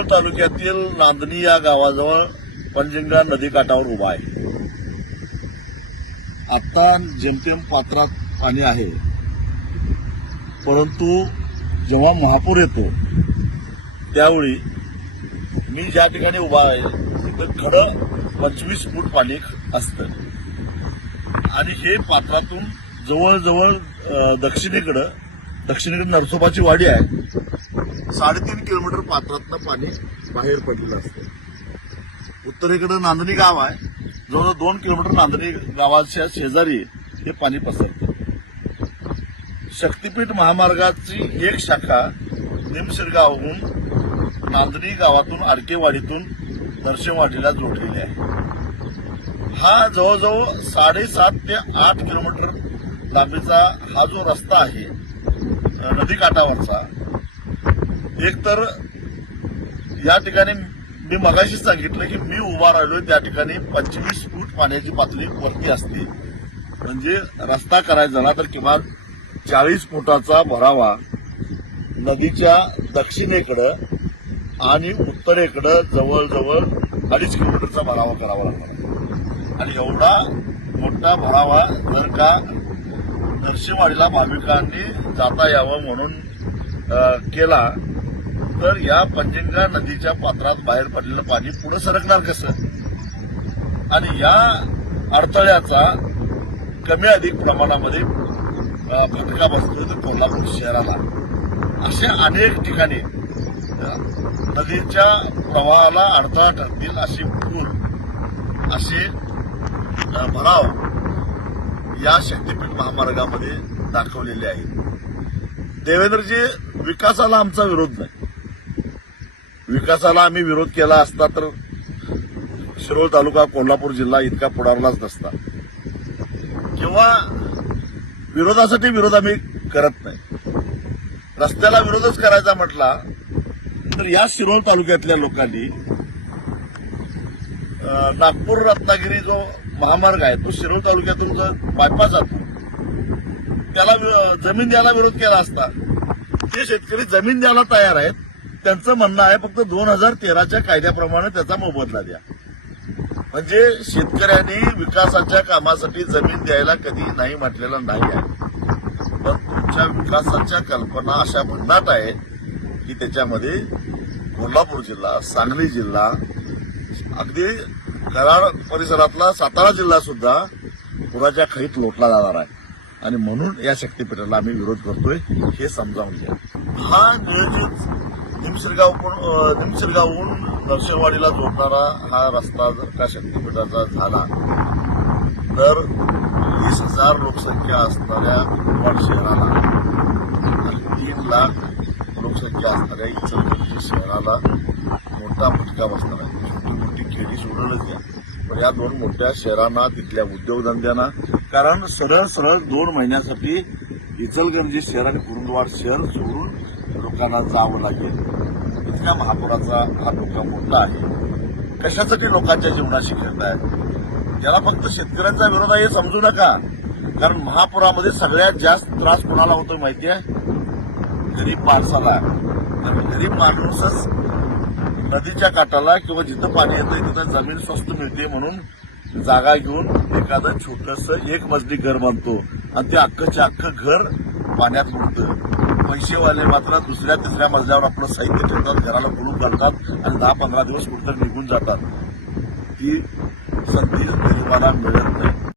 शिरोळ तालुक्यातील नांदणी या गावाजवळ पंचगंगा नदी काठावर उभा आहे. आता जेमतेम पात्रात पाणी आहे, परंतु जेव्हा महापूर येतो त्यावेळी मी ज्या ठिकाणी उभा आहे तिथं खडं 25 फूट पाणी असतं आणि हे पात्रातून जवळजवळ दक्षिणेकडे नरसोबाची वाडी आहे. 3.5 किलोमीटर पात्रातनं पाणी बाहेर पडलेलं असतं. उत्तरेकडे नांदणी गाव आहे, जवळजवळ 2 किलोमीटर नांदणी गावाच्या शेजारी हे पाणी पसरतं. शक्तीपीठ महामार्गाची एक शाखा निमशिरगावहून नांदणी गावातून आरकेवाडीतून नरसिंहवाडीला जोडलेली आहे. हा जवळजवळ 7.5 ते 8 किलोमीटर लांबीचा हा जो रस्ता आहे नदीकाठावरचा, एकतर या ठिकाणी मी मगाशी सांगितलं की मी उभा राहिलोय त्या ठिकाणी 25 फूट पाण्याची पातळी वरती असते. म्हणजे रस्ता करायचा झाला तर किमान 40 फुटाचा भरावा नदीच्या दक्षिणेकडं आणि उत्तरेकडं जवळजवळ 2.5 किलोमीटरचा भरावा करावा लागणार. आणि एवढा मोठा भरावा जर का नरसिंहवाडीला भाविकांनी जाता यावं म्हणून केला तर या पंचगंगा नदीच्या पात्रात बाहेर पडलेलं पाणी पुढे सरकणार कसं? आणि या अडथळ्याचा कमी अधिक प्रमाणामध्ये फटका बसतोय तर कोल्हापूर शहराला. अशा अनेक ठिकाणी नदीच्या प्रवाहाला अडथळा ठरतील असे पूर, असे भराव या शक्तीपीठ महामार्गामध्ये दाखवलेले आहेत. देवेंद्रजी, विकासाला आमचा विरोध नाही. विकासाला आम्ही विरोध केला असता तर शिरोळ तालुका कोल्हापूर जिल्हा इतका पुढारलाच नसता. किंवा विरोधासाठी विरोध आम्ही करत नाही. रस्त्याला विरोधच करायचा म्हटला तर या शिरोळ तालुक्यातल्या लोकांनी नागपूर रत्नागिरी जो महामार्ग आहे तो शिरोळ तालुक्यातून जो बायपास जातो त्याला जमीन द्यायला विरोध केला असता. ते शेतकरी जमीन द्यायला तयार आहेत. त्यांचं म्हणणं आहे फक्त 2013च्या कायद्याप्रमाणे त्याचा मोबदला द्या. म्हणजे शेतकऱ्यांनी विकासाच्या कामासाठी जमीन द्यायला कधी नाही म्हटलेलं नाही आहे. पण तुमच्या विकासाच्या कल्पना अशा भन्नाट आहेत की त्याच्यामध्ये कोल्हापूर जिल्हा, सांगली जिल्हा, अगदी कराड परिसरातला सातारा जिल्हा सुद्धा पुराच्या खळीत लोटला जाणार आहे. आणि म्हणून या शक्तीपीठाला आम्ही विरोध करतोय हे समजावून घ्या. हा नियोजित निमशिरगावहून नरसिंहवाडीला जोडणारा हा रस्ता जर का शक्तीपीठाचा झाला तर 20,000 लोकसंख्या असणाऱ्या कोल्हापूर शहराला आणि 3 लाख लोकसंख्या असणाऱ्या इचलकरंजी शहराला मोठा फटका बसणार आहे. छोटी मोठी खेडी सोडूनच द्या, पण या 2 मोठ्या शहरांना, तिथल्या उद्योगधंद्यांना, कारण सरळ 2 महिन्यासाठी इचलकरंजी शहर आणि कुरुंदवाड शहर सोडून लोकांना जावं लागेल. इतका महापुराचा हा धोका मोठा आहे. कशासाठी लोकांच्या जीवनाशी खेळताय? याला फक्त शेतकऱ्यांचा विरोध आहे हे समजू नका. कारण महापुरामध्ये सगळ्यात जास्त त्रास कोणाला होतो माहितीये? गरीब माणसाला. कारण गरीब माणूसच नदीच्या काठाला किंवा जिथं पाणी येतंय तिथं जमीन स्वस्त मिळते म्हणून जागा घेऊन एखादं छोटंसं 1 मजली घर बांधतो आणि ते अख्खच्या अख्खं घर पाण्यात बुडतं. पैसेवाले मात्र 2ऱ्या 3ऱ्या मजल्यावर आपलं साहित्य ठेवतात, घराला कुलूप घालतात आणि 10-15 दिवस कुठं निघून जातात. ती संधी गरिबाला मिळत नाही.